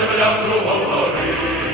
земля кругом гори.